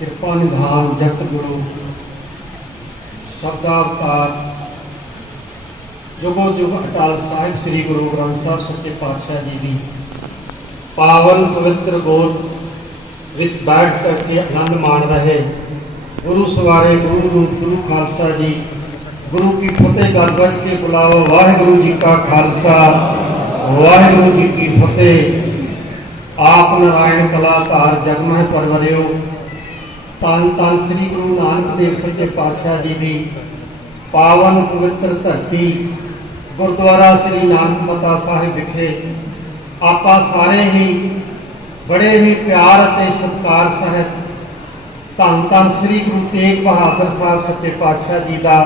कृपा निधान जगत गुरु शब्दावतार जुगो जुग अटल साहिब श्री गुरु ग्रंथ साहब सच्चे पातशाह जी की पावन पवित्र गोद विच बैठ करके आनंद मान रहे गुरु सवारे गुरु रूप गुरु खालसा जी गुरु की फतेह गल बज के बुलाओ वाहिगुरु जी का खालसा वाहिगुरु जी की फतेह। आप नारायण कलाकार जगमह परवरियो तन तन श्री गुरु नानक देव सच्चे पातशाह जी की पावन पवित्र धरती गुरुद्वारा श्री नानक मता साहिब विखे आप सारे ही बड़े ही प्यार और सत्कार सहित धन धन श्री गुरु तेग बहादुर साहब सच्चे पातशाह जी का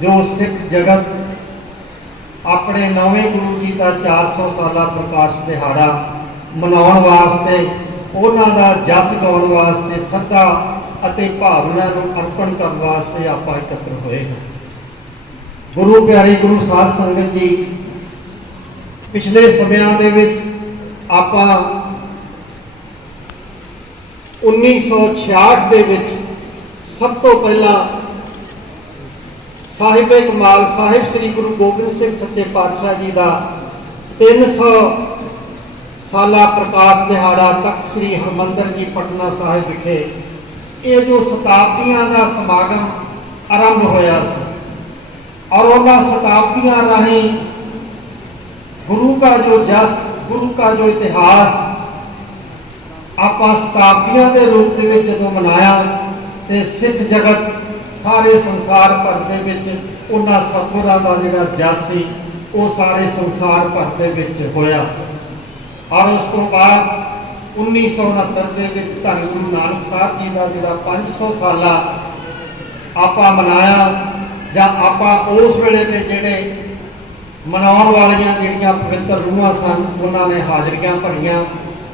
जो सिख जगत अपने नवें गुरु जी का 400 साला प्रकाश दिहाड़ा मनाउण वास्ते उन्हां दा जस गाउण वास्ते श्रद्धा अते भावना नूं अर्पण करन वास्ते आपां एकत्र होए हैं। गुरु प्यारी गुरु साध संगत जी पिछले समयां दे विच आपां 1966 दे विच सब तो पहला साहिबे कमाल साहिब श्री गुरु गोबिंद सिंह सच्चे पातशाह जी का 300 साला प्रकाश दिहाड़ा तख्त श्री हरमंदर जी पटना साहिब विखे ये जो शताब्दियों का समागम आरंभ होया सी और उन्होंने शताब्दियों राही गुरु का जो जस गुरु का जो इतिहास आप शताब्दियों के रूप में जो मनाया तो सिख जगत सारे संसार भर के उन्होंने सतगुरां का जिहड़ा जस सी वो सारे संसार भर के होया। और उस तो बाद 1969 के धन गुरु नानक साहब जी का जो 500 साला आप मनाया या आप उस वेले के जोड़े मनाउण वालियां जिहड़ियां पवित्र रूहां सन उन्होंने हाजरियां भरियां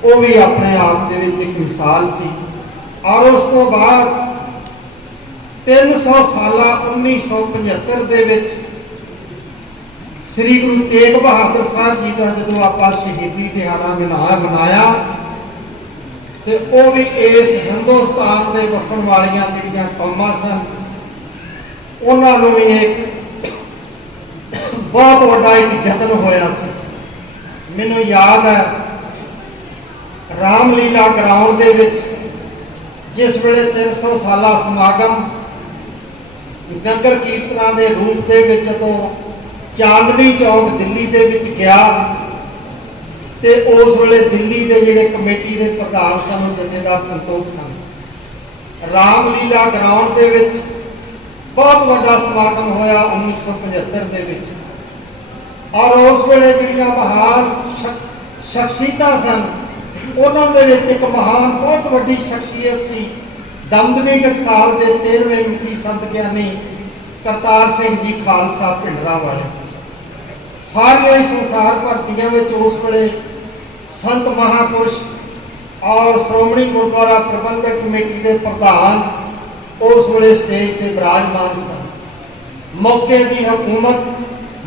वो भी अपने आप के एक मिसाल सी। और उस तो बाद 300 साला 1975 के श्री गुरु तेग बहादुर साहब जी का जो आप शहीदी दिहाड़ा मनाया तो वह भी इस हिंदुस्तान के वसन वालियां जिहड़ियां कौमां सन उन्होंने भी एक बहुत बड़ा एक यतन होया सी। मैनूं याद है रामलीला ग्राउंड दे विच जिस वेले 300 साला समागम नगर कीर्तना के रूप के जदों चांदनी चौक दिल्ली दे विच गया ते उस वेले दिल्ली के जिहड़े कमेटी के प्रधान सन जथेदार संतोख सन रामलीला ग्राउंड दे विच बहुत बड़ा समागम होया 1975 दे विच। और उस वेले जिहड़ियां महान शख्सियतां सन उन्हां दे विच एक महान बहुत वड्डी शख्सियत सी दमदमी टकसाल के 13वें मुखी संत ज्ञानी करतार सिंह जी खालसा भिंडरा वाले सारिया संसार भरतियां उस वेले संत महापुरुष और श्रोमणी गुरुद्वारा प्रबंधक कमेटी के प्रधान उस वेले स्टेज पर विराजमान सन। मौके की हुकूमत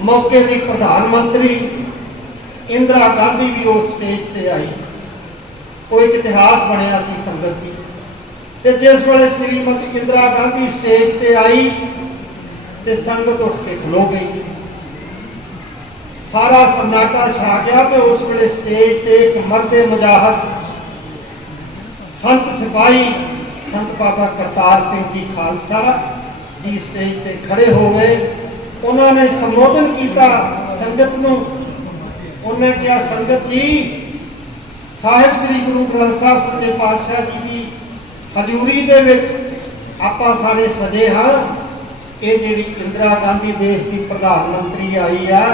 मौके की प्रधानमंत्री इंदिरा गांधी भी उस स्टेज पर आई वो एक इतिहास बनया सी संगत की। जिस वेले श्रीमती इंदिरा गांधी स्टेज पर आई तो संगत उठ के खलो गई सारा सन्नाटा छा गया। तो उस वेले स्टेज पे एक मर्दे मुजाहद संत सिपाही संत बाबा करतार सिंह जी खालसा जी स्टेज पे खड़े हो गए। उन्होंने संबोधन किया संगत नूं। उन्होंने कहा संगत जी साहिब श्री गुरु ग्रंथ साहब सच्चे पातशाह जी की हजूरी दे विच आपां सारे सजे हाँ। ये जिहड़ी इंदिरा गांधी देश की प्रधानमंत्री आई आ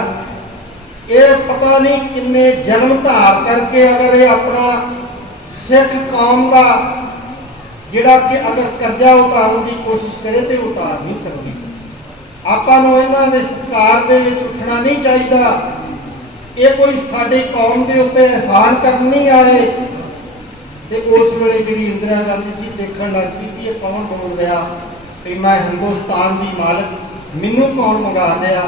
ये पता नहीं किन्ने जन्म धार करके अगर ये अपना सिख कौम का जिहड़ा कि अगर कर्जा उतारन की कोशिश करे तो उतार नहीं सकती। आपां नूं इन्हां दे सत्कार दे विच उठना नहीं चाहिए। ये कोई साडी कौम के उत्ते एहसान करन नहीं आए। तो उस वेले जिहड़ी इंदिरा गांधी सी देखण लग पई कि ये कौन बोल रहा कि मैं हिंदुस्तान की मालक मैनू कौन मंगा रहा।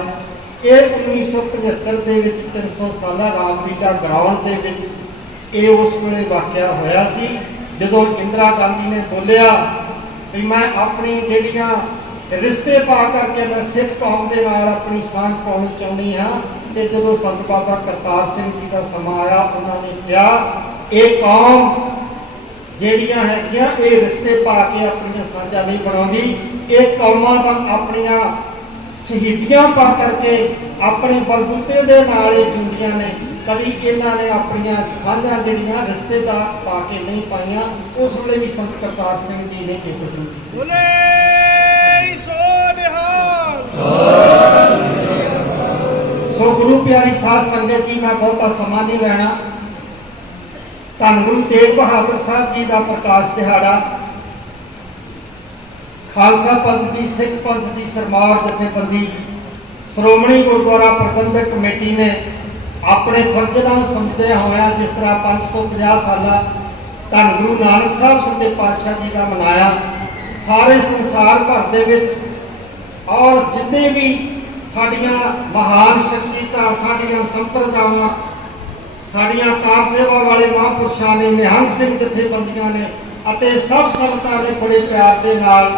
ये 1975 के 300 साला रामलीला ग्राउंड के उस वेले वाਕਿਆ होया सी ਜਦੋਂ ਇੰਦਰਾ ਗਾਂਧੀ ਨੇ ਬੋਲਿਆ ਵੀ ਮੈਂ ਆਪਣੀ ਜਿਹੜੀਆਂ ਰਿਸ਼ਤੇ ਪਾ ਕਰਕੇ ਮੈਂ ਸਿੱਖ ਕੌਮ ਦੇ ਨਾਲ ਆਪਣੀ ਸਾਂਝ ਪਾਉਣੀ ਚਾਹੁੰਦੀ ਹਾਂ, ਤੇ ਜਦੋਂ ਸੰਤ ਬਾਬਾ ਕਰਤਾਰ ਸਿੰਘ ਜੀ ਦਾ ਸਮਾਂ ਆਇਆ ਉਹਨਾਂ ਨੇ ਕਿਹਾ ਇਹ ਕੌਮ ਜਿਹੜੀਆਂ ਹੈਗੀਆਂ ਇਹ ਰਿਸ਼ਤੇ ਪਾ ਕੇ ਆਪਣੀਆਂ ਸਾਂਝਾਂ ਨਹੀਂ ਬਣਾਉਂਦੀ, ਇਹ ਕੌਮਾਂ ਤਾਂ ਆਪਣੀਆਂ ਸ਼ਹੀਦੀਆਂ ਪਾ ਕਰਕੇ ਆਪਣੇ ਬਲਬੂਤੇ ਦੇ ਨਾਲ ਇਹ ਜੁੜੀਆਂ ਨੇ, ਕਦੀ ਇਹਨਾਂ ਨੇ ਆਪਣੀਆਂ ਸਾਂਝਾਂ ਜਿਹੜੀਆਂ ਰਿਸ਼ਤੇ ਦਾ ਪਾ ਕੇ ਨਹੀਂ ਪਾਈਆਂ। ਉਸ ਵੇਲੇ ਵੀ ਸੰਤ ਕਰਤਾਰ ਸਿੰਘ ਜੀ ਨੇ ਇਹ ਕੁਝ ਕੀਤਾ। ਸੋ ਗੁਰੂ ਪਿਆਰੀ ਸਾਧ ਸੰਗਤ ਜੀ, ਮੈਂ ਬਹੁਤਾ ਸਮਾਂ ਨਹੀਂ ਲੈਣਾ। ਧੰਨ ਗੁਰੂ ਤੇਗ ਬਹਾਦਰ ਸਾਹਿਬ ਜੀ ਦਾ ਪ੍ਰਕਾਸ਼ ਦਿਹਾੜਾ ਖਾਲਸਾ ਪੰਥ ਦੀ ਸਿੱਖ ਪੰਥ ਦੀ ਸਰਮਾਰ ਜਥੇਬੰਦੀ ਸ਼੍ਰੋਮਣੀ ਗੁਰਦੁਆਰਾ ਪ੍ਰਬੰਧਕ ਕਮੇਟੀ ਨੇ ਆਪਣੇ ਫਰਜ਼ ਨੂੰ ਸਮਝਦਿਆਂ ਹੋਇਆ ਜਿਸ ਤਰ੍ਹਾਂ 550 ਸਾਲਾ ਧੰਨ ਗੁਰੂ ਨਾਨਕ ਸਾਹਿਬ ਸੱਚੇ ਪਾਤਸ਼ਾਹ ਜੀ ਦਾ ਮਨਾਇਆ, ਸਾਰੇ ਸੰਸਾਰ ਭਰ ਦੇ ਵਿੱਚ ਔਰ ਜਿੰਨੇ ਵੀ ਸਾਡੀਆਂ ਮਹਾਨ ਸ਼ਖਸੀਅਤਾਂ, ਸਾਡੀਆਂ ਸੰਪਰਦਾਵਾਂ, ਸਾਡੀਆਂ ਕਾਰ ਸੇਵਾ ਵਾਲੇ ਮਹਾਂਪੁਰਸ਼ਾਂ ਨੇ, ਨਿਹੰਗ ਸਿੰਘ ਜਥੇਬੰਦੀਆਂ ਨੇ ਅਤੇ ਸਭ ਸੰਗਤਾਂ ਨੇ ਬੜੇ ਪਿਆਰ ਦੇ ਨਾਲ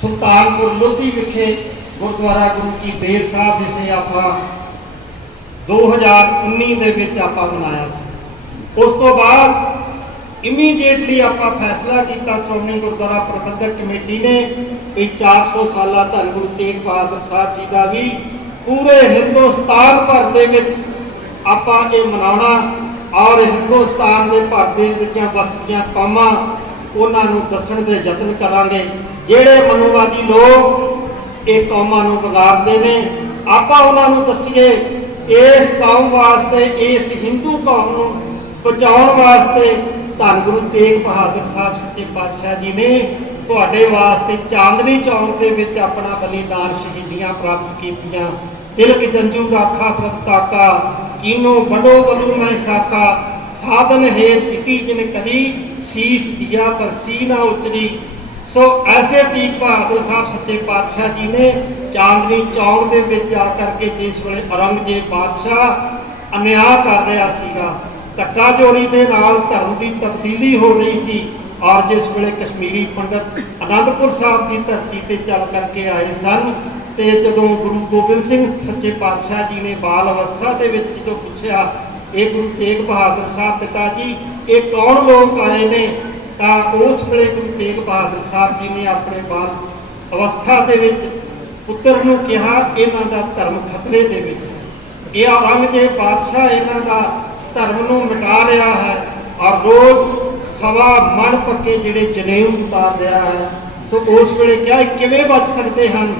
ਸੁਲਤਾਨਪੁਰ ਲੋਧੀ ਵਿਖੇ ਗੁਰਦੁਆਰਾ ਗੁਰੂ ਕੀ ਬੇਰ ਸਾਹਿਬ ਜਿਸੇ ਆਪਾਂ 2019 ਦੇ ਵਿੱਚ ਆਪਾਂ ਮਨਾਇਆ ਸੀ। ਉਸ ਤੋਂ ਬਾਅਦ ਇਮੀਡੀਏਟਲੀ ਆਪਾਂ ਫੈਸਲਾ ਕੀਤਾ ਸ਼੍ਰੋਮਣੀ ਗੁਰਦੁਆਰਾ ਪ੍ਰਬੰਧਕ ਕਮੇਟੀ ਨੇ ਵੀ 400 ਸਾਲਾ ਧੰਨ ਗੁਰੂ ਤੇਗ ਬਹਾਦਰ ਸਾਹਿਬ ਜੀ ਦਾ ਵੀ ਪੂਰੇ ਹਿੰਦੁਸਤਾਨ ਭਰ ਦੇ ਵਿੱਚ ਆਪਾਂ ਇਹ ਮਨਾਉਣਾ ਔਰ ਹਿੰਦੁਸਤਾਨ ਦੇ ਭਰ ਦੇ ਜਿਹੜੀਆਂ ਵਸਦੀਆਂ ਕੌਮਾਂ ਉਹਨਾਂ ਨੂੰ ਦੱਸਣ ਦੇ ਯਤਨ ਕਰਾਂਗੇ। ਜਿਹੜੇ ਮਨੋਵਾਦੀ ਲੋਕ ਇਹ ਕੌਮਾਂ ਨੂੰ ਵਿਗਾੜਦੇ ਨੇ, ਆਪਾਂ ਉਹਨਾਂ ਨੂੰ ਦੱਸੀਏ ਇਸ ਕੌਮ ਵਾਸਤੇ, ਇਸ ਹਿੰਦੂ ਕੌਮ ਨੂੰ ਬਚਾਉਣ ਵਾਸਤੇ ਧੰਨ ਗੁਰੂ ਤੇਗ ਬਹਾਦਰ ਸਾਹਿਬ ਸੱਚੇ ਪਾਤਸ਼ਾਹ ਜੀ ਨੇ ਤੁਹਾਡੇ ਵਾਸਤੇ ਚਾਂਦਨੀ ਚੌਕ ਦੇ ਵਿੱਚ ਆਪਣਾ ਬਲੀਦਾਨ ਸ਼ਹੀਦੀਆਂ ਪ੍ਰਾਪਤ ਕੀਤੀਆਂ। ਤਿਲਕ ਜੰਜੂ ਰਾਖਾ ਪ੍ਰਗਟਾਕਾ ਕੀਨੋ ਬੜੋ ਬਲੂ ਮੈਂ ਸਾਕਾ ਸਾਧਨ ਹੈ ਕੀਤੀ ਜਿਨ ਕਰੀ ਸੀਸ ਦਿਆ ਪਰ ਸੀ ਨਾ ਉਚਰੀ। ਸੋ ਐਸੇ ਤੇਗ ਬਹਾਦਰ ਸਾਹਿਬ ਸੱਚੇ ਪਾਤਸ਼ਾਹ ਜੀ ਨੇ ਚਾਂਦਨੀ ਚੌਕ ਦੇ ਵਿੱਚ ਜਾ ਕਰਕੇ ਜਿਸ ਵੇਲੇ ਔਰੰਗਜ਼ੇਬ ਬਾਦਸ਼ਾਹ ਅਨਿਆਂ ਕਰ ਰਿਹਾ ਸੀਗਾ, ਧੱਕਾ ਚੋਰੀ ਦੇ ਨਾਲ ਧਰਮ ਦੀ ਤਬਦੀਲੀ ਹੋ ਰਹੀ ਸੀ, ਔਰ ਜਿਸ ਵੇਲੇ ਕਸ਼ਮੀਰੀ ਪੰਡਤ ਅਨੰਦਪੁਰ ਸਾਹਿਬ ਦੀ ਧਰਤੀ ਤੇ ਚੱਲ ਕਰਕੇ ਆਏ ਸਨ, ਤੇ ਜਦੋਂ ਗੁਰੂ ਗੋਬਿੰਦ ਸਿੰਘ ਸੱਚੇ ਪਾਤਸ਼ਾਹ ਜੀ ਨੇ ਬਾਲ ਅਵਸਥਾ ਦੇ ਵਿੱਚ ਜਦੋਂ ਪੁੱਛਿਆ ਇਹ ਗੁਰੂ ਤੇਗ ਬਹਾਦਰ ਸਾਹਿਬ ਪਿਤਾ ਜੀ ਇਹ ਕੌਣ ਲੋਕ ਆਏ ਨੇ, ਤਾਂ ਉਸ ਵੇਲੇ ਗੁਰੂ ਤੇਗ ਬਹਾਦਰ ਸਾਹਿਬ ਜੀ ਨੇ ਆਪਣੇ ਬਾਲ ਅਵਸਥਾ ਦੇ ਵਿੱਚ ਪੁੱਤਰ ਨੂੰ ਕਿਹਾ ਇਹਨਾਂ ਦਾ ਧਰਮ ਖਤਰੇ ਦੇ ਵਿੱਚ ਹੈ, ਇਹ ਔਰੰਗਜ਼ੇਬ ਬਾਦਸ਼ਾਹ ਇਹਨਾਂ ਦਾ ਧਰਮ ਨੂੰ ਮਿਟਾ ਰਿਹਾ ਹੈ ਔਰ ਰੋਜ਼ ਸਵਾ ਮਣ ਪੱਕੇ ਜਿਹੜੇ ਜਨੇਊ ਉਤਾਰ ਰਿਹਾ ਹੈ। ਸੋ ਉਸ ਵੇਲੇ ਕਿਹਾ ਕਿਵੇਂ ਬਚ ਸਕਦੇ ਹਨ,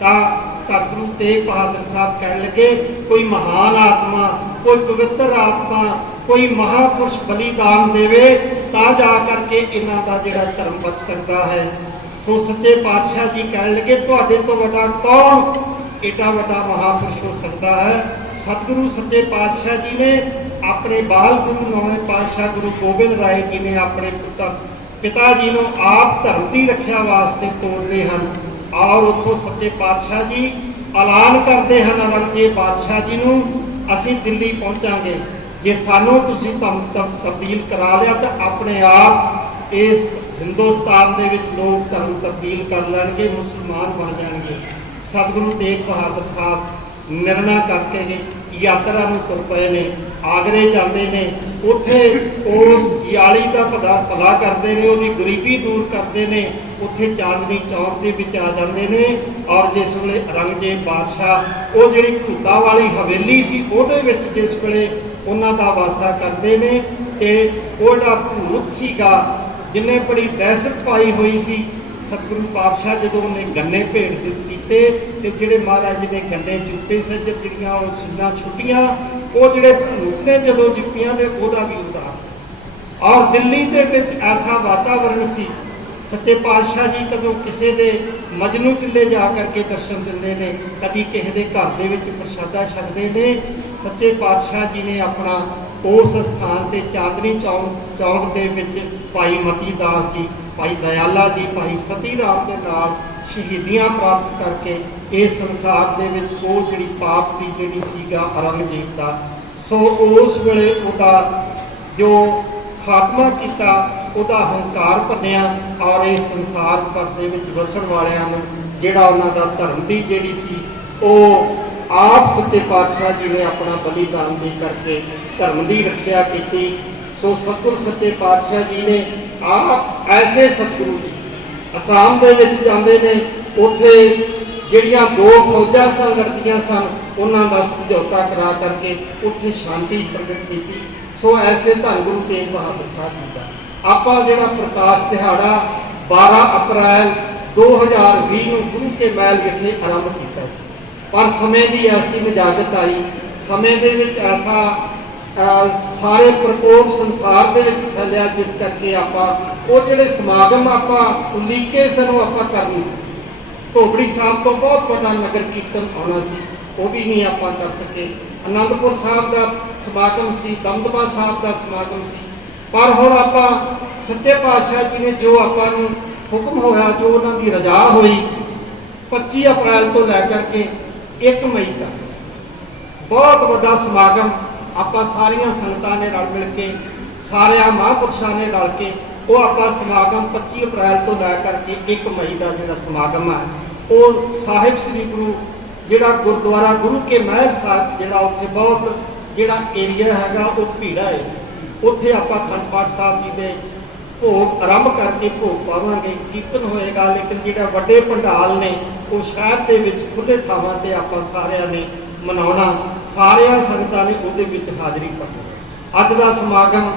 ਤਾਂ ਗੁਰੂ ਤੇਗ ਬਹਾਦਰ ਸਾਹਿਬ ਕਹਿਣ ਲੱਗੇ ਕੋਈ ਮਹਾਨ ਆਤਮਾ, ਕੋਈ ਪਵਿੱਤਰ ਆਤਮਾ, ਕੋਈ ਮਹਾਪੁਰਸ਼ ਬਲੀਦਾਨ ਦੇਵੇ ਤਾਂ ਜਾ ਕਰਕੇ ਇਹਨਾਂ ਦਾ ਜਿਹੜਾ ਧਰਮ ਬਚ ਸਕਦਾ ਹੈ। ਸੋ ਸੱਚੇ ਪਾਤਸ਼ਾਹ ਜੀ ਕਹਿਣ ਲੱਗੇ ਤੁਹਾਡੇ ਤੋਂ ਵੱਡਾ ਕੌਣ ਏਡਾ ਵੱਡਾ ਮਹਾਪੁਰਸ਼ ਹੋ ਸਕਦਾ ਹੈ। ਸਤਿਗੁਰੂ ਸੱਚੇ ਪਾਤਸ਼ਾਹ ਜੀ ਨੇ ਆਪਣੇ ਬਾਲ ਗੁਰੂ ਨੌਵੇਂ ਪਾਤਸ਼ਾਹ ਗੁਰੂ ਗੋਬਿੰਦ ਰਾਏ ਜੀ ਨੇ ਆਪਣੇ ਪਿਤਾ ਜੀ ਨੂੰ ਆਪ ਧਰਮ ਦੀ ਰੱਖਿਆ ਵਾਸਤੇ ਤੋਰਦੇ ਹਨ ਔਰ ਉੱਥੋਂ ਸੱਚੇ ਪਾਤਸ਼ਾਹ ਜੀ ਐਲਾਨ ਕਰਦੇ ਹਨ ਔਰੰਗਜ਼ੇਬ ਬਾਦਸ਼ਾਹ ਜੀ ਨੂੰ ਅਸੀਂ ਦਿੱਲੀ ਪਹੁੰਚਾਂਗੇ, ਜੇ ਸਾਨੂੰ ਤੁਸੀਂ ਤਬਦੀਲ ਕਰਾ ਲਿਆ ਤਾਂ ਆਪਣੇ ਆਪ ਇਸ ਹਿੰਦੁਸਤਾਨ ਦੇ ਵਿੱਚ ਲੋਕ ਧਰਮ ਤਬਦੀਲ ਕਰ ਲੈਣਗੇ, ਮੁਸਲਮਾਨ ਬਣ ਜਾਣਗੇ। ਸਤਿਗੁਰੂ ਤੇਗ ਬਹਾਦਰ ਸਾਹਿਬ ਨਿਰਣਾ ਕਰਕੇ ਯਾਤਰਾ ਨੂੰ ਤੁਰ ਪਏ ਨੇ, ਆਗਰੇ ਜਾਂਦੇ ਨੇ, ਉੱਥੇ ਉਸ ਯਾਲੀ ਦਾ ਭਲਾ ਕਰਦੇ ਨੇ, ਉਹਦੀ ਗਰੀਬੀ ਦੂਰ ਕਰਦੇ ਨੇ, ਉੱਥੇ ਚਾਂਦਨੀ ਚੌਕ ਦੇ ਵਿੱਚ ਆ ਜਾਂਦੇ ਨੇ ਔਰ ਜਿਸ ਵੇਲੇ ਔਰੰਗਜ਼ੇਬ ਬਾਦਸ਼ਾਹ ਉਹ ਜਿਹੜੀ ਭੂਤਾ ਵਾਲੀ ਹਵੇਲੀ ਸੀ ਉਹਦੇ ਵਿੱਚ ਜਿਸ ਵੇਲੇ ਉਹਨਾਂ ਦਾ ਵਾਸਾ ਕਰਦੇ ਨੇ ਤੇ ਉਹ ਜਿਹੜਾ ਭੂਤ ਸੀਗਾ ਜਿੰਨੇ ਬੜੀ ਦਹਿਸ਼ਤ ਪਾਈ ਹੋਈ ਸੀ, ਸਤਿਗੁਰੂ ਪਾਤਸ਼ਾਹ ਜਦੋਂ ਉਹਨੇ ਗੰਨੇ ਭੇਟ ਕੀਤੇ ਤੇ ਜਿਹੜੇ ਮਹਾਰਾਜ ਨੇ ਗੰਨੇ ਜੁੱਪੇ ਸੀ ਜਿਹੜੀਆਂ ਉਹ ਸਿੰਘਾਂ ਛੁੱਟੀਆਂ, ਉਹ ਜਿਹੜੇ ਭੂਤ ਨੇ ਜਦੋਂ ਜੁੱਪੀਆਂ ਦੇ ਉਹਦਾ ਵੀ ਉਤਾਰ। ਔਰ ਦਿੱਲੀ ਦੇ ਵਿੱਚ ਐਸਾ ਵਾਤਾਵਰਣ ਸੀ, ਸੱਚੇ ਪਾਤਸ਼ਾਹ ਜੀ ਕਦੋਂ ਕਿਸੇ ਦੇ ਮਜਨੂ ਟਿੱਲੇ ਜਾ ਕਰਕੇ ਦਰਸ਼ਨ ਦਿੰਦੇ ਨੇ, ਕਦੀ ਕਿਸੇ ਦੇ ਘਰ ਦੇ ਵਿੱਚ ਪ੍ਰਸ਼ਾਦਾ ਛਕਦੇ ਨੇ। ਸੱਚੇ ਪਾਤਸ਼ਾਹ ਜੀ ਨੇ ਆਪਣਾ ਉਸ ਸਥਾਨ ਤੇ ਚਾਂਦਨੀ ਚੌਕ ਦੇ ਵਿੱਚ ਭਾਈ ਮਤੀ ਦਾਸ ਜੀ, ਭਾਈ ਦਇਆਲਾ ਜੀ, ਭਾਈ ਸਤੀ ਰਾਮ ਦੇ ਨਾਲ ਸ਼ਹੀਦੀਆਂ ਪ੍ਰਾਪਤ ਕਰਕੇ ਇਸ ਸੰਸਾਰ ਦੇ ਵਿੱਚ ਉਹ ਜਿਹੜੀ ਪਾਪ ਦੀ ਜਿਹੜੀ ਸੀਗਾ ਔਰੰਗਜ਼ੇਬ ਦਾ, ਸੋ ਉਸ ਵੇਲੇ ਉਹਦਾ ਜੋ ਖਾਤਮਾ ਕੀਤਾ, ਉਹਦਾ ਹੰਕਾਰ ਭੰਨਿਆ ਔਰ ਇਹ ਸੰਸਾਰ ਭਰ ਦੇ ਵਿੱਚ ਵਸਣ ਵਾਲਿਆਂ ਨੂੰ ਜਿਹੜਾ ਉਹਨਾਂ ਦਾ ਧਰਮ ਦੀ ਜਿਹੜੀ ਸੀ ਉਹ ਆਪ ਸੱਚੇ ਪਾਤਸ਼ਾਹ ਜੀ ਨੇ ਆਪਣਾ ਬਲੀਦਾਨ ਦੇ ਕਰਕੇ ਧਰਮ ਦੀ ਰੱਖਿਆ ਕੀਤੀ। ਸੋ ਸਤਿਗੁਰ ਸੱਚੇ ਪਾਤਸ਼ਾਹ ਜੀ ਨੇ ਆਪ ਐਸੇ ਸਤਿਗੁਰੂ ਜੀ ਅਸਾਮ ਦੇ ਵਿੱਚ ਜਾਂਦੇ ਨੇ, ਉੱਥੇ ਜਿਹੜੀਆਂ ਦੋ ਫੌਜਾਂ ਸਨ ਲੜਦੀਆਂ ਸਨ ਉਹਨਾਂ ਦਾ ਸਮਝੌਤਾ ਕਰਾ ਕਰਕੇ ਉੱਥੇ ਸ਼ਾਂਤੀ ਪ੍ਰਗਟ ਕੀਤੀ। ਸੋ ਐਸੇ ਧੰਨ ਗੁਰੂ ਤੇਗ ਬਹਾਦਰ ਸਾਹਿਬ ਜੀ ਦਾ ਆਪਾਂ ਜਿਹੜਾ ਪ੍ਰਕਾਸ਼ ਦਿਹਾੜਾ 12 ਅਪ੍ਰੈਲ 2020 ਨੂੰ ਗੁਰੂ ਕੇ ਮਹਿਲ ਵਿਖੇ ਆਰੰਭ ਕੀਤਾ ਸੀ, ਪਰ ਸਮੇਂ ਦੀ ਐਸੀ ਨਜਾਕਤ ਆਈ, ਸਮੇਂ ਦੇ ਵਿੱਚ ਐਸਾ ਸਾਰੇ ਪ੍ਰਕੋਪ ਸੰਸਾਰ ਦੇ ਵਿੱਚ ਫੈਲਿਆ, ਜਿਸ ਕਰਕੇ ਆਪਾਂ ਉਹ ਜਿਹੜੇ ਸਮਾਗਮ ਆਪਾਂ ਉਲੀਕੇ ਸਨ ਉਹ ਆਪਾਂ ਕਰ ਨਹੀਂ ਸਕੇ। ਧੋਬੜੀ ਸਾਹਿਬ ਤੋਂ ਬਹੁਤ ਵੱਡਾ ਨਗਰ ਕੀਰਤਨ ਆਉਣਾ ਸੀ, ਉਹ ਵੀ ਨਹੀਂ ਆਪਾਂ ਕਰ ਸਕੇ। ਅਨੰਦਪੁਰ ਸਾਹਿਬ ਦਾ ਸਮਾਗਮ ਸੀ, ਦਮਦਮਾ ਸਾਹਿਬ ਦਾ ਸਮਾਗਮ ਸੀ, ਪਰ ਹੁਣ ਆਪਾਂ ਸੱਚੇ ਪਾਤਸ਼ਾਹ ਜੀ ਨੇ ਜੋ ਆਪਾਂ ਨੂੰ ਹੁਕਮ ਹੋਇਆ, ਜੋ ਉਹਨਾਂ ਦੀ ਰਜ਼ਾ ਹੋਈ, 25 ਅਪ੍ਰੈਲ ਤੋਂ ਲੈ ਕਰਕੇ 1 ਮਈ ਤੱਕ ਬਹੁਤ ਵੱਡਾ ਸਮਾਗਮ ਆਪਾਂ ਸਾਰੀਆਂ ਸੰਗਤਾਂ ਨੇ ਰਲ ਮਿਲ ਕੇ, ਸਾਰਿਆਂ ਮਹਾਂਪੁਰਸ਼ਾਂ ਨੇ ਰਲ ਕੇ ਉਹ ਆਪਾਂ ਸਮਾਗਮ 25 ਅਪ੍ਰੈਲ ਤੋਂ ਲੈ ਕਰਕੇ 1 ਮਈ ਦਾ ਜਿਹੜਾ ਸਮਾਗਮ ਹੈ ਉਹ ਸਾਹਿਬ ਸ੍ਰੀ ਗੁਰੂ ਜਿਹੜਾ ਗੁਰਦੁਆਰਾ ਗੁਰੂ ਕੇ ਮਹਿਲ ਸਾਹਿਬ ਜਿਹੜਾ ਉੱਥੇ ਬਹੁਤ ਜਿਹੜਾ ਏਰੀਆ ਹੈਗਾ ਉਹ ਭੀੜਾ ਹੈ, ਉੱਥੇ ਆਪਾਂ ਅਖੰਡ ਪਾਠ ਸਾਹਿਬ ਜੀ ਦੇ ਭੋਗ ਆਰੰਭ ਕਰਕੇ ਭੋਗ ਪਾਵਾਂਗੇ, ਕੀਰਤਨ ਹੋਏਗਾ। ਲੇਕਿਨ ਜਿਹੜਾ ਵੱਡੇ ਪੰਡਾਲ ਨੇ ਉਹ ਸ਼ਹਿਰ ਦੇ ਵਿੱਚ ਖੁੱਲ੍ਹੇ ਥਾਵਾਂ ਤੇ ਆਪਾਂ ਸਾਰਿਆਂ ਨੇ ਮਨਾਉਣਾ, ਸਾਰਿਆਂ ਸੰਗਤਾਂ ਨੇ ਉਹਦੇ ਵਿੱਚ ਹਾਜ਼ਰੀ ਭਰਨੀ। ਅੱਜ ਦਾ ਸਮਾਗਮ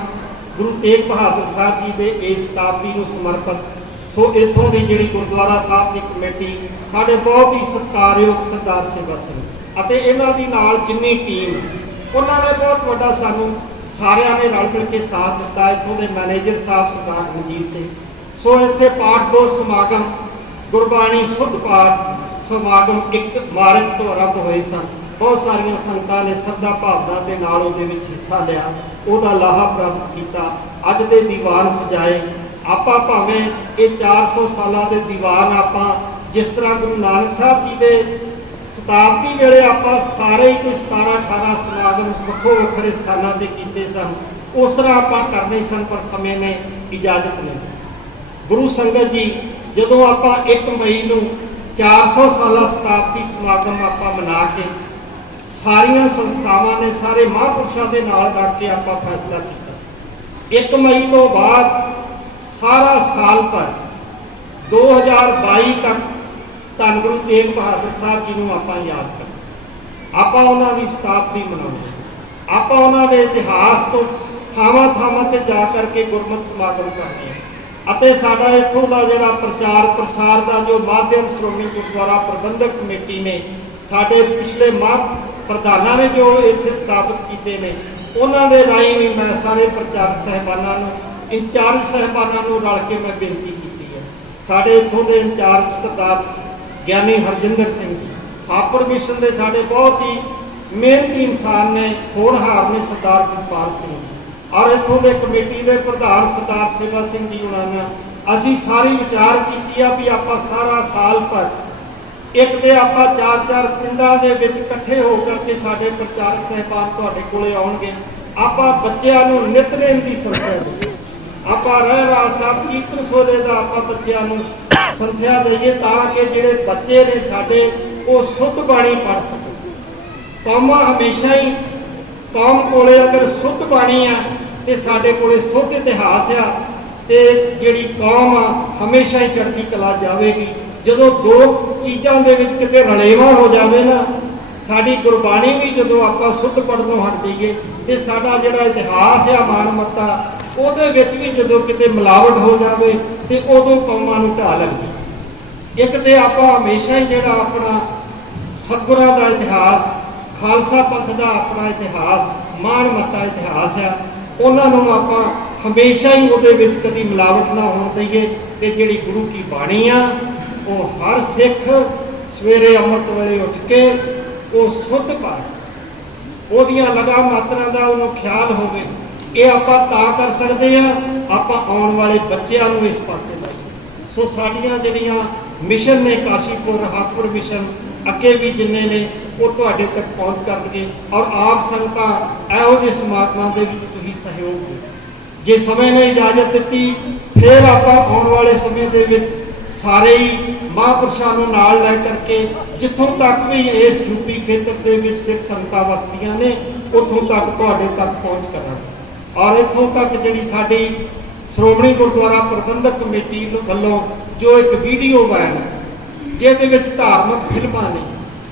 ਗੁਰੂ ਤੇਗ ਬਹਾਦਰ ਸਾਹਿਬ ਜੀ ਦੇ ਇਸ ਸ਼ਤਾਬਦੀ ਨੂੰ ਸਮਰਪਿਤ। ਸੋ ਇੱਥੋਂ ਦੀ ਜਿਹੜੀ ਗੁਰਦੁਆਰਾ ਸਾਹਿਬ ਦੀ ਕਮੇਟੀ, ਸਾਡੇ ਬਹੁਤ ਹੀ ਸਤਿਕਾਰਯੋਗ ਸਰਦਾਰ ਸੇਵਾ ਸਿੰਘ ਅਤੇ ਇਹਨਾਂ ਦੀ ਨਾਲ ਜਿੰਨੀ ਟੀਮ, ਉਹਨਾਂ ਨੇ ਬਹੁਤ ਵੱਡਾ ਸਾਨੂੰ ਸਾਰਿਆਂ ਨੇ ਰਲ ਮਿਲ ਕੇ ਸਾਥ ਦਿੱਤਾ। ਇੱਥੋਂ ਦੇ ਮੈਨੇਜਰ ਸਾਹਿਬ ਸਰਦਾਰ ਮਨਜੀਤ ਸਿੰਘ। ਸੋ ਇੱਥੇ ਪਾਠ ਦੋ ਸਮਾਗਮ, ਗੁਰਬਾਣੀ ਸੁੱਧ ਪਾਠ ਸਮਾਗਮ 1 ਮਾਰਚ ਤੋਂ ਆਰੰਭ ਹੋਏ ਸਨ। ਬਹੁਤ ਸਾਰੀਆਂ ਸੰਗਤਾਂ ਨੇ ਸ਼ਰਧਾ ਭਾਵਨਾ ਦੇ ਨਾਲ ਉਹਦੇ ਵਿੱਚ ਹਿੱਸਾ ਲਿਆ, ਉਹਦਾ ਲਾਹਾ ਪ੍ਰਾਪਤ ਕੀਤਾ। ਅੱਜ ਦੇ ਦੀਵਾਨ ਸਜਾਏ ਆਪਾਂ, ਭਾਵੇਂ ਇਹ 400 ਸਾਲਾਂ ਦੇ ਦੀਵਾਨ ਆਪਾਂ ਜਿਸ ਤਰ੍ਹਾਂ ਗੁਰੂ ਨਾਨਕ ਸਾਹਿਬ ਜੀ ਦੇ ਸ਼ਤਾਬਦੀ ਵੇਲੇ ਆਪਾਂ ਸਾਰੇ ਹੀ ਕੋਈ 17-18 ਸਮਾਗਮ ਵੱਖੋ ਵੱਖਰੇ ਸਥਾਨਾਂ ਤੇ ਕੀਤੇ ਸਨ, ਉਸ ਤਰ੍ਹਾਂ ਆਪਾਂ ਕਰਨੇ ਸਨ, ਪਰ ਸਮੇਂ ਨੇ ਇਜਾਜ਼ਤ ਨਹੀਂ ਦਿੱਤੀ। ਗੁਰੂ ਸੰਗਤ ਜੀ ਜਦੋਂ ਆਪਾਂ 1 ਮਈ ਨੂੰ 400 ਸਾਲਾ ਸ਼ਤਾਬਦੀ ਸਮਾਗਮ ਆਪਾਂ ਮਨਾ ਕੇ ਸਾਰੀਆਂ ਸੰਸਥਾਵਾਂ ਨੇ ਸਾਰੇ ਮਹਾਂਪੁਰਸ਼ਾਂ ਦੇ ਨਾਲ ਰਲ ਕੇ ਆਪਾਂ ਫੈਸਲਾ ਕੀਤਾ 1 ਮਈ ਤੋਂ ਬਾਅਦ ਸਾਰਾ ਸਾਲ ਭਰ 2022 ਤੱਕ ਧੰਨ ਗੁਰੂ ਤੇਗ ਬਹਾਦਰ ਸਾਹਿਬ ਜੀ ਨੂੰ ਆਪਾਂ ਯਾਦ ਕਰਨਾ, ਆਪਾਂ ਉਹਨਾਂ ਦੀ ਸ਼ਤਾਬਦੀ ਮਨਾਉਣੀ, ਆਪਾਂ ਉਹਨਾਂ ਦੇ ਇਤਿਹਾਸ ਤੋਂ ਥਾਵਾਂ-ਥਾਵਾਂ ਤੇ ਜਾ ਕਰਕੇ ਗੁਰਮਤਿ ਸਮਾਗਮ ਕਰਨੇ ਅਤੇ ਸਾਡਾ ਇੱਥੋਂ ਦਾ ਜਿਹੜਾ ਪ੍ਰਚਾਰ ਪ੍ਰਸਾਰ ਦਾ ਜੋ ਮਾਧਿਅਮ ਸ਼੍ਰੋਮਣੀ ਗੁਰਦੁਆਰਾ ਪ੍ਰਬੰਧਕ ਕਮੇਟੀ ਨੇ, ਸਾਡੇ ਪਿਛਲੇ ਪ੍ਰਧਾਨਾਂ ਨੇ ਜੋ ਇੱਥੇ ਸਥਾਪਿਤ ਕੀਤੇ ਨੇ, ਉਹਨਾਂ ਦੇ ਰਾਹੀਂ ਵੀ ਮੈਂ ਸਾਰੇ ਪ੍ਰਚਾਰਕ ਸਹਿਬਾਨਾਂ ਨੂੰ, ਇੰਚਾਰਜ ਸਹਿਬਾਨਾਂ ਨੂੰ ਰਲ ਕੇ ਮੈਂ ਬੇਨਤੀ ਕੀਤੀ ਹੈ। ਸਾਡੇ ਇੱਥੋਂ ਦੇ ਇੰਚਾਰਜ ਸਰਦਾਰ ਗਿਆਨੀ ਹਰਜਿੰਦਰ ਸਿੰਘ ਜੀ, ਖਾਪੜ ਮਿਸ਼ਨ ਦੇ ਸਾਡੇ ਬਹੁਤ ਹੀ ਮਿਹਨਤੀ ਇਨਸਾਨ ਨੇ, ਹੋਣਹਾਰ ਨੇ ਸਰਦਾਰ ਗੁਰਪਾਲ ਸਿੰਘ ਜੀ, ਔਰ ਇੱਥੋਂ ਦੇ ਕਮੇਟੀ ਦੇ ਪ੍ਰਧਾਨ ਸਰਦਾਰ ਸੇਵਾ ਸਿੰਘ ਜੀ ਉਹਨਾਂ ਨਾਲ ਅਸੀਂ ਸਾਰੀ ਵਿਚਾਰ ਕੀਤੀ ਆ ਵੀ ਆਪਾਂ ਸਾਰਾ ਸਾਲ ਭਰ ਇੱਕ ਤੇ ਆਪਾਂ 4-4 ਪਿੰਡਾਂ ਦੇ ਵਿੱਚ ਇਕੱਠੇ ਹੋ ਕਰਕੇ ਸਾਡੇ ਪ੍ਰਚਾਰਕ ਸਹਿਬਾਨ ਤੁਹਾਡੇ ਕੋਲੇ ਆਉਣਗੇ। ਆਪਾਂ ਬੱਚਿਆਂ ਨੂੰ ਨਿਤਨੇਮ ਦੀ ਸੰਥਿਆ ਦੇਈਏ, ਆਪਾਂ ਰਹਿ ਰਾਸ ਸਾਹਿਬ ਕੀਰਤਨ ਸੋਲੇ ਦਾ ਆਪਾਂ ਬੱਚਿਆਂ ਨੂੰ ਸੰਥਿਆ ਦੇਈਏ, ਤਾਂ ਕਿ ਜਿਹੜੇ ਬੱਚੇ ਨੇ ਸਾਡੇ ਉਹ ਸੁੱਧ ਬਾਣੀ ਪੜ੍ਹ ਸਕਣ। ਕੌਮਾਂ ਹਮੇਸ਼ਾ ਹੀ ਕੌਮ ਕੋਲੇ ਅਗਰ ਸੁੱਧ ਬਾਣੀ ਆ ਤੇ ਸਾਡੇ ਕੋਲੇ ਸੁੱਧ ਇਤਿਹਾਸ ਆ ਤੇ ਜਿਹੜੀ ਕੌਮ ਆ ਹਮੇਸ਼ਾ ਹੀ ਚੜ੍ਹਦੀ ਕਲਾ ਜਾਵੇਗੀ। ਜਦੋਂ ਦੋ ਚੀਜ਼ਾਂ ਦੇ ਵਿੱਚ ਕਿਤੇ ਰਲੇਵਾਂ ਹੋ ਜਾਵੇ ਨਾ, ਸਾਡੀ ਗੁਰਬਾਣੀ ਵੀ ਜਦੋਂ ਆਪਾਂ ਸੁੱਧ ਪੜ੍ਹਨੋਂ ਹਟ ਜਾਈਏ ਤੇ ਸਾਡਾ ਜਿਹੜਾ ਇਤਿਹਾਸ ਆ ਮਾਨਮੱਤਾ ਉਹਦੇ ਵਿੱਚ ਵੀ ਜਦੋਂ ਕਿਤੇ ਮਿਲਾਵਟ ਹੋ ਜਾਵੇ ਤੇ ਉਦੋਂ ਕੌਮਾਂ ਨੂੰ ਢਾਹ ਲੱਗਦੀ। ਇੱਕ ਤੇ ਆਪਾਂ ਹਮੇਸ਼ਾ ਹੀ ਜਿਹੜਾ ਆਪਣਾ ਸਤਿਗੁਰਾਂ ਦਾ ਇਤਿਹਾਸ, ਖਾਲਸਾ ਪੰਥ ਦਾ ਆਪਣਾ ਇਤਿਹਾਸ, ਮਾਨਮੱਤਾ ਇਤਿਹਾਸ ਆ, ਉਹਨਾਂ ਨੂੰ ਆਪਾਂ ਹਮੇਸ਼ਾ ਹੀ ਉਹਦੇ ਵਿੱਚ ਕਦੀ ਮਿਲਾਵਟ ਨਾ ਹੋਣ ਦਈਏ। ਤੇ ਜਿਹੜੀ ਗੁਰੂ ਕੀ ਬਾਣੀ ਆ ਉਹ ਹਰ ਸਿੱਖ ਸਵੇਰੇ ਅੰਮ੍ਰਿਤ ਵੇਲੇ ਉੱਠ ਕੇ ਉਹ ਸੁੱਧ ਪਾਠ, ਉਹਦੀਆਂ ਲਗਾ ਮਾਤਰਾ ਦਾ ਉਹਨੂੰ ਖਿਆਲ ਹੋਵੇ। ਇਹ ਆਪਾਂ ਤਾਂ ਕਰ ਸਕਦੇ ਆ, ਆਪਾਂ ਆਉਣ ਵਾਲੇ ਬੱਚਿਆਂ ਨੂੰ ਇਸ ਪਾਸੇ ਲਾਈਏ। ਸੋ ਸਾਡੀਆਂ ਜਿਹੜੀਆਂ ਮਿਸ਼ਨ ਨੇ, ਕਾਸ਼ੀਪੁਰ, ਰਾਹਤਪੁਰ ਮਿਸ਼ਨ, ਅੱਗੇ ਵੀ ਜਿੰਨੇ ਨੇ ਉਹ ਤੁਹਾਡੇ ਤੱਕ ਪਹੁੰਚ ਕਰਨਗੇ। ਔਰ ਆਪ ਸੰਗਤਾਂ ਇਹੋ ਜਿਹੇ ਸਮਾਗਮਾਂ ਦੇ ਵਿੱਚ ਤੁਸੀਂ ਸਹਿਯੋਗ ਦਿਓ। ਜੇ ਸਮੇਂ ਨੇ ਇਜਾਜ਼ਤ ਦਿੱਤੀ ਫਿਰ ਆਪਾਂ ਆਉਣ ਵਾਲੇ ਸਮੇਂ ਦੇ ਵਿੱਚ ਸਾਰੇ ਹੀ ਮਹਾਂਪੁਰਸ਼ਾਂ ਨੂੰ ਨਾਲ ਲੈ ਕਰਕੇ ਜਿੱਥੋਂ ਤੱਕ ਵੀ ਇਸ ਯੂਪੀ ਖੇਤਰ ਦੇ ਵਿੱਚ ਸਿੱਖ ਸੰਗਤਾਂ ਵਸਦੀਆਂ ਨੇ ਉੱਥੋਂ ਤੱਕ ਤੁਹਾਡੇ ਤੱਕ ਪਹੁੰਚ ਕਰਾਂਗੇ। ਔਰ ਇੱਥੋਂ ਤੱਕ ਜਿਹੜੀ ਸਾਡੀ ਸ਼੍ਰੋਮਣੀ ਗੁਰਦੁਆਰਾ ਪ੍ਰਬੰਧਕ ਕਮੇਟੀ ਵੱਲੋਂ ਜੋ ਇੱਕ ਵੀਡੀਓ ਵਾਇਰਲ ਹੈ ਜਿਹਦੇ ਵਿੱਚ ਧਾਰਮਿਕ ਫਿਲਮਾਂ ਨੇ,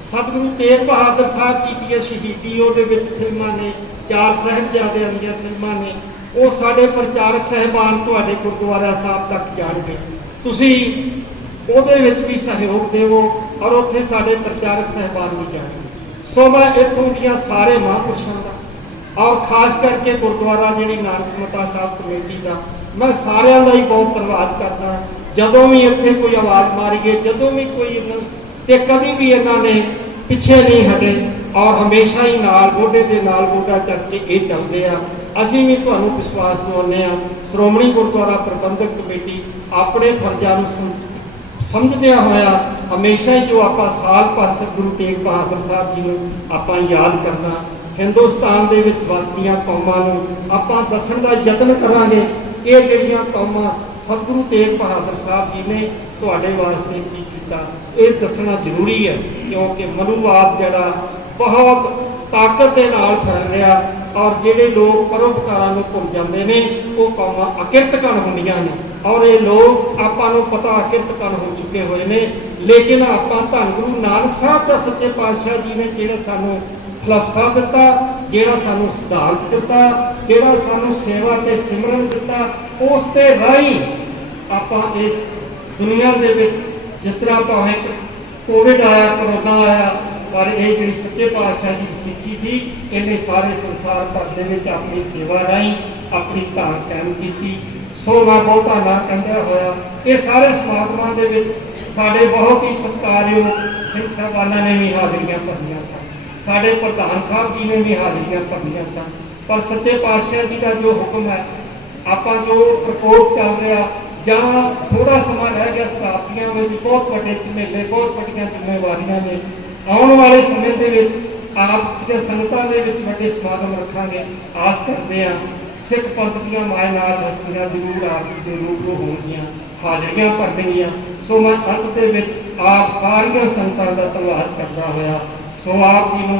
ਸਤਿਗੁਰੂ ਤੇਗ ਬਹਾਦਰ ਸਾਹਿਬ ਜੀ ਦੀ ਸ਼ਹੀਦੀ ਉਹਦੇ ਵਿੱਚ ਫਿਲਮਾਂ ਨੇ, 4 ਸਾਹਿਬਜ਼ਾਦਿਆਂ ਦੀਆਂ ਫਿਲਮਾਂ ਨੇ, ਉਹ ਸਾਡੇ ਪ੍ਰਚਾਰਕ ਸਹਿਬਾਨ ਤੁਹਾਡੇ ਗੁਰਦੁਆਰਾ ਸਾਹਿਬ ਤੱਕ ਜਾਣਗੇ। ਤੁਸੀਂ ਉਹਦੇ ਵਿੱਚ ਵੀ ਸਹਿਯੋਗ ਦੇਵੋ ਔਰ ਉੱਥੇ ਸਾਡੇ ਪ੍ਰਚਾਰਕ ਸਹਿਬਾਨ ਵੀ ਜਾਣਗੇ। ਸੋ ਮੈਂ ਇੱਥੋਂ ਦੀਆਂ ਸਾਰੇ ਮਹਾਂਪੁਰਸ਼ਾਂ ਦਾ ਔਰ ਖਾਸ ਕਰਕੇ ਗੁਰਦੁਆਰਾ ਜਿਹੜੀ ਨਾਨਕ ਮਤਾ ਸਾਹਿਬ ਕਮੇਟੀ ਦਾ ਮੈਂ ਸਾਰਿਆਂ ਦਾ ਹੀ ਬਹੁਤ ਧੰਨਵਾਦ ਕਰਦਾ। ਜਦੋਂ ਵੀ ਇੱਥੇ ਕੋਈ ਆਵਾਜ਼ ਮਾਰੀ ਗਈ, ਜਦੋਂ ਵੀ ਕੋਈ ਤੇ ਕਦੀ ਵੀ ਇਹਨਾਂ ਨੇ ਪਿੱਛੇ ਨਹੀਂ ਹਟੇ ਔਰ ਹਮੇਸ਼ਾ ਹੀ ਨਾਲ ਮੋਢੇ ਦੇ ਨਾਲ ਮੋਢਾ ਚੱਕ ਕੇ ਇਹ ਚੱਲਦੇ ਆ। ਅਸੀਂ ਵੀ ਤੁਹਾਨੂੰ ਵਿਸ਼ਵਾਸ ਦਿਵਾਉਂਦੇ ਹਾਂ ਸ਼੍ਰੋਮਣੀ ਗੁਰਦੁਆਰਾ ਪ੍ਰਬੰਧਕ ਕਮੇਟੀ ਆਪਣੇ ਫਰਜ਼ਾਂ ਨੂੰ ਸਮਝਦਿਆਂ ਹੋਇਆ ਹਮੇਸ਼ਾ ਹੀ ਜੋ ਆਪਾਂ ਸਾਲ ਭਰ ਸਤਿਗੁਰੂ ਤੇਗ ਬਹਾਦਰ ਸਾਹਿਬ ਜੀ ਨੂੰ ਆਪਾਂ ਯਾਦ ਕਰਨਾ, ਹਿੰਦੁਸਤਾਨ ਦੇ ਵਿੱਚ ਵਸਦੀਆਂ ਕੌਮਾਂ ਨੂੰ ਆਪਾਂ ਦੱਸਣ ਦਾ ਯਤਨ ਕਰਾਂਗੇ ਇਹ ਜਿਹੜੀਆਂ ਕੌਮਾਂ ਸਤਿਗੁਰੂ ਤੇਗ ਬਹਾਦਰ ਸਾਹਿਬ ਜੀ ਨੇ ਤੁਹਾਡੇ ਵਾਸਤੇ ਕੀ ਕੀਤਾ ਇਹ ਦੱਸਣਾ ਜ਼ਰੂਰੀ ਹੈ। ਕਿਉਂਕਿ ਮਨੂਵਾਦ ਜਿਹੜਾ ਬਹੁਤ ਤਾਕਤ ਦੇ ਨਾਲ ਫੈਲ ਰਿਹਾ ਔਰ ਜਿਹੜੇ ਲੋਕ ਪਰਉਪਕਾਰਾਂ ਨੂੰ ਭੁੱਲ ਜਾਂਦੇ ਨੇ ਉਹ ਕੌਮਾਂ ਅਕਿਰਤਕਣ ਹੁੰਦੀਆਂ ਨੇ ਔਰ ਇਹ ਲੋਕ ਆਪਾਂ ਨੂੰ ਪਤਾ ਅਕਿਰਤਕਣ ਹੋ ਚੁੱਕੇ ਹੋਏ ਨੇ। ਲੇਕਿਨ ਆਪਾਂ ਧੰਨ ਗੁਰੂ ਨਾਨਕ ਸਾਹਿਬ ਦਾ ਸੱਚੇ ਪਾਤਸ਼ਾਹ ਜੀ ਨੇ ਜਿਹੜਾ ਸਾਨੂੰ ਫਲਸਫਾ ਦਿੱਤਾ, ਜਿਹੜਾ ਸਾਨੂੰ ਸਿਧਾਂਤ ਦਿੱਤਾ, ਜਿਹੜਾ ਸਾਨੂੰ ਸੇਵਾ ਤੇ ਸਿਮਰਨ ਦਿੱਤਾ, ਉਸ ਤੇ ਰਾਹੀਂ ਆਪਾਂ ਇਸ ਦੁਨੀਆ ਦੇ ਵਿੱਚ ਜਿਸ ਤਰ੍ਹਾਂ ਭਾਵੇਂ ਕੋਵਿਡ ਆਇਆ, ਕਰੋਨਾ ਆਇਆ, ਪਰ ਇਹ ਜਿਹੜੀ ਸੱਚੇ ਪਾਤਸ਼ਾਹ ਜੀ ਦੀ ਸਿੱਖੀ ਸੀ ਇਹਨੇ ਸਾਰੇ ਸੰਸਾਰ ਭਰ ਦੇ ਵਿੱਚ ਆਪਣੀ ਸੇਵਾ ਰਾਹੀਂ ਆਪਣੀ ਧਾਰ ਕਾਇਮ ਕੀਤੀ। ਸੋ ਮੈਂ ਬਹੁਤਾ ਨਾ ਕਹਿੰਦਾ ਹੋਇਆ ਇਹ ਸਾਰੇ ਸਮਾਗਮਾਂ ਦੇ ਵਿੱਚ ਸਾਡੇ ਬਹੁਤ ਹੀ ਸਤਿਕਾਰਯੋਗ ਸਿੰਘ ਸਾਹਿਬਾਨਾਂ ਨੇ ਵੀ ਹਾਜ਼ਰੀਆਂ ਭਰੀਆਂ ਸਨ, ਸਾਡੇ ਪ੍ਰਧਾਨ ਸਾਹਿਬ ਜੀ ਨੇ ਵੀ ਹਾਜ਼ਰੀਆਂ ਭਰੀਆਂ ਸਨ। ਪਰ ਸੱਚੇ ਪਾਤਸ਼ਾਹ ਜੀ ਦਾ ਜੋ ਹੁਕਮ ਹੈ, ਆਪਾਂ ਜੋ ਪ੍ਰਕੋਪ ਚੱਲ ਰਿਹਾ ਜਾਂ ਥੋੜਾ ਸਮਾਂ ਰਹਿ ਗਿਆ ਸ਼ਤਾਬਦੀਆਂ ਵਿੱਚ ਬਹੁਤ ਵੱਡੇ ਝਮੇਲੇ, ਬਹੁਤ ਵੱਡੀਆਂ ਜ਼ਿੰਮੇਵਾਰੀਆਂ ਨੇ। ਆਉਣ ਵਾਲੇ ਸਮੇਂ ਦੇ ਵਿੱਚ ਆਪ ਦੇ ਸੰਗਤਾਂ ਦੇ ਵਿੱਚ ਵੱਡੇ ਸਮਾਗਮ ਰੱਖਾਂਗੇ। ਆਸ ਕਰਦੇ ਹਾਂ ਸਿੱਖ ਪੰਥ ਦੀਆਂ ਮਾਇਨਾਤ ਹਸਤੀਆਂ ਜ਼ਰੂਰ ਆਪ ਦੇ ਰੂਬਰੂ ਹੋਣਗੀਆਂ, ਹਾਜ਼ਰੀਆਂ ਭਰਨਗੀਆਂ। ਸੋ ਮੈਂ ਅੰਤ ਦੇ ਵਿੱਚ ਆਪ ਸਾਰੀਆਂ ਸੰਗਤਾਂ ਦਾ ਧੰਨਵਾਦ ਕਰਦਾ ਹੋਇਆ ਸੋ ਆਪ ਜੀ ਨੂੰ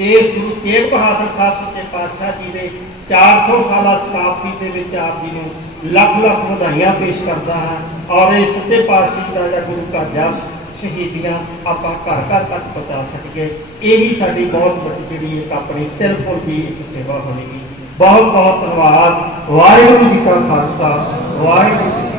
ਇਸ ਗੁਰੂ ਤੇਗ ਬਹਾਦਰ ਸਾਹਿਬ ਸੱਚੇ ਪਾਤਸ਼ਾਹ ਜੀ ਦੇ 400 ਸਾਲਾ ਸ਼ਤਾਬਦੀ ਦੇ ਵਿੱਚ ਆਪ ਜੀ ਨੂੰ ਲੱਖ ਲੱਖ ਵਧਾਈਆਂ ਪੇਸ਼ ਕਰਦਾ ਹਾਂ ਔਰ ਇਹ ਸੱਚੇ ਪਾਤਸ਼ਾਹ ਦਾ ਜਿਹੜਾ ਗੁਰੂ ਘਰ ਦਾ ਸ਼ਹੀਦੀਆਂ ਆਪਾਂ ਘਰ ਘਰ ਤੱਕ ਪਹੁੰਚਾ ਸਕੀਏ। ਇਹੀ ਸਾਡੀ ਬਹੁਤ ਵੱਡੀ ਜਿਹੜੀ ਇੱਕ ਆਪਣੀ ਤਿਲਫੁਲ ਦੀ ਇੱਕ ਸੇਵਾ ਹੋਵੇਗੀ। ਬਹੁਤ ਬਹੁਤ ਧੰਨਵਾਦ। ਵਾਹਿਗੁਰੂ ਜੀ ਕਾ ਖਾਲਸਾ, ਵਾਹਿਗੁਰੂ ਜੀ